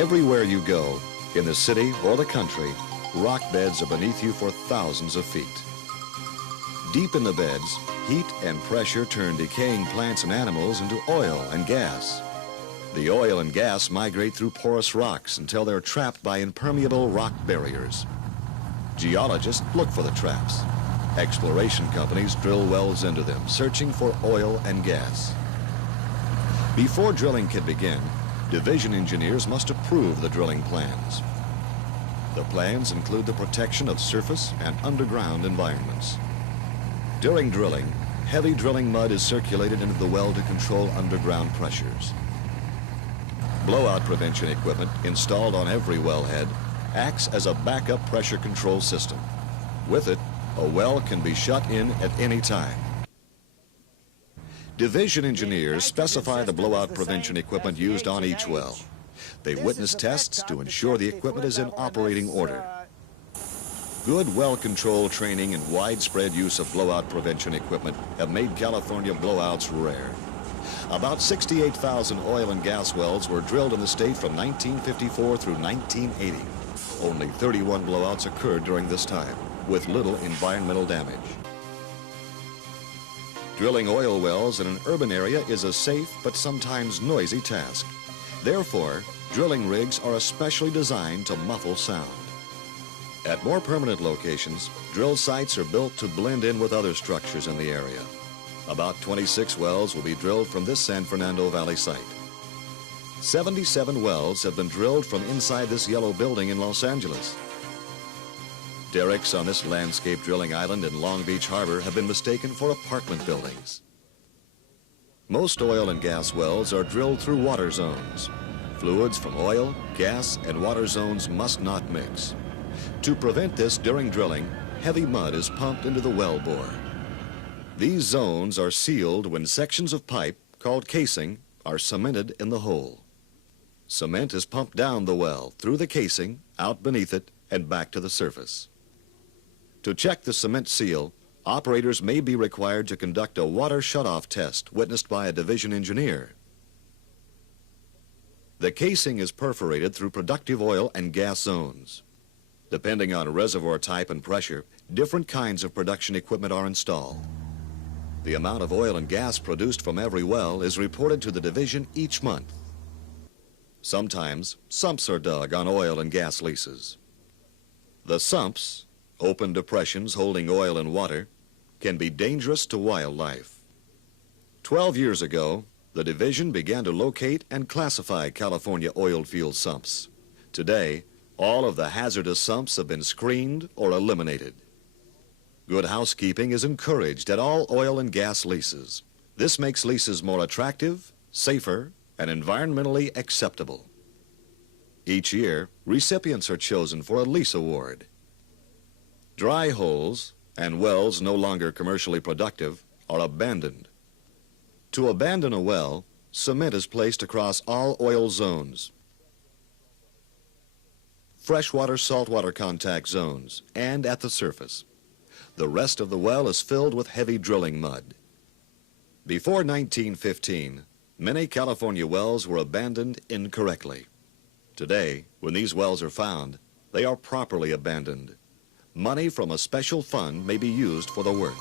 Everywhere you go, in the city or the country, rock beds are beneath you for thousands of feet. Deep in the beds, heat and pressure turn decaying plants and animals into oil and gas. The oil and gas migrate through porous rocks until they're trapped by impermeable rock barriers. Geologists look for the traps. Exploration companies drill wells into them, searching for oil and gas. Before drilling can begin, division engineers must approve the drilling plans. The plans include the protection of surface and underground environments. During drilling, heavy drilling mud is circulated into the well to control underground pressures. Blowout prevention equipment installed on every wellhead acts as a backup pressure control system. With it, a well can be shut in at any time. Division engineers specify the blowout prevention equipment used on each well. They witness tests to ensure the equipment is in operating order. Good well control training and widespread use of blowout prevention equipment have made California blowouts rare. About 68,000 oil and gas wells were drilled in the state from 1954 through 1980. Only 31 blowouts occurred during this time, with little environmental damage. Drilling oil wells in an urban area is a safe but sometimes noisy task. Therefore, drilling rigs are especially designed to muffle sound. At more permanent locations, drill sites are built to blend in with other structures in the area. About 26 wells will be drilled from this San Fernando Valley site. 77 wells have been drilled from inside this yellow building in Los Angeles. Derricks on this landscape drilling island in Long Beach Harbor have been mistaken for apartment buildings. Most oil and gas wells are drilled through water zones. Fluids from oil, gas, and water zones must not mix. To prevent this during drilling, heavy mud is pumped into the well bore. These zones are sealed when sections of pipe, called casing, are cemented in the hole. Cement is pumped down the well, through the casing, out beneath it, and back to the surface. To check the cement seal, operators may be required to conduct a water shutoff test witnessed by a division engineer. The casing is perforated through productive oil and gas zones. Depending on reservoir type and pressure, different kinds of production equipment are installed. The amount of oil and gas produced from every well is reported to the division each month. Sometimes, sumps are dug on oil and gas leases. The sumps, open depressions holding oil and water, can be dangerous to wildlife. 12 years ago, the division began to locate and classify California oil field sumps. Today, all of the hazardous sumps have been screened or eliminated. Good housekeeping is encouraged at all oil and gas leases. This makes leases more attractive, safer, and environmentally acceptable. Each year, recipients are chosen for a lease award. Dry holes and wells no longer commercially productive are abandoned. To abandon a well, cement is placed across all oil zones, freshwater, saltwater contact zones, and at the surface. The rest of the well is filled with heavy drilling mud. Before 1915, many California wells were abandoned incorrectly. Today, when these wells are found, they are properly abandoned. Money from a special fund may be used for the work.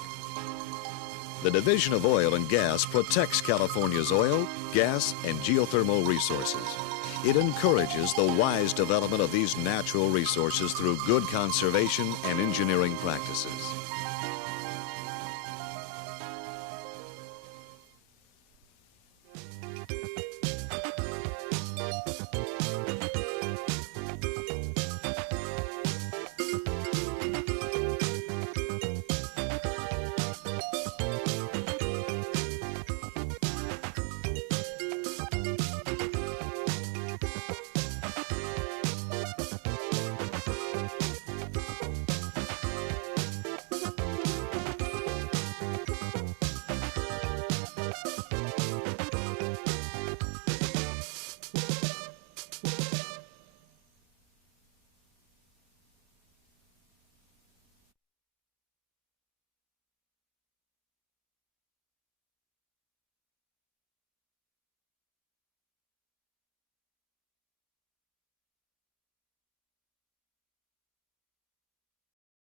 The Division of Oil and Gas protects California's oil, gas, and geothermal resources. It encourages the wise development of these natural resources through good conservation and engineering practices.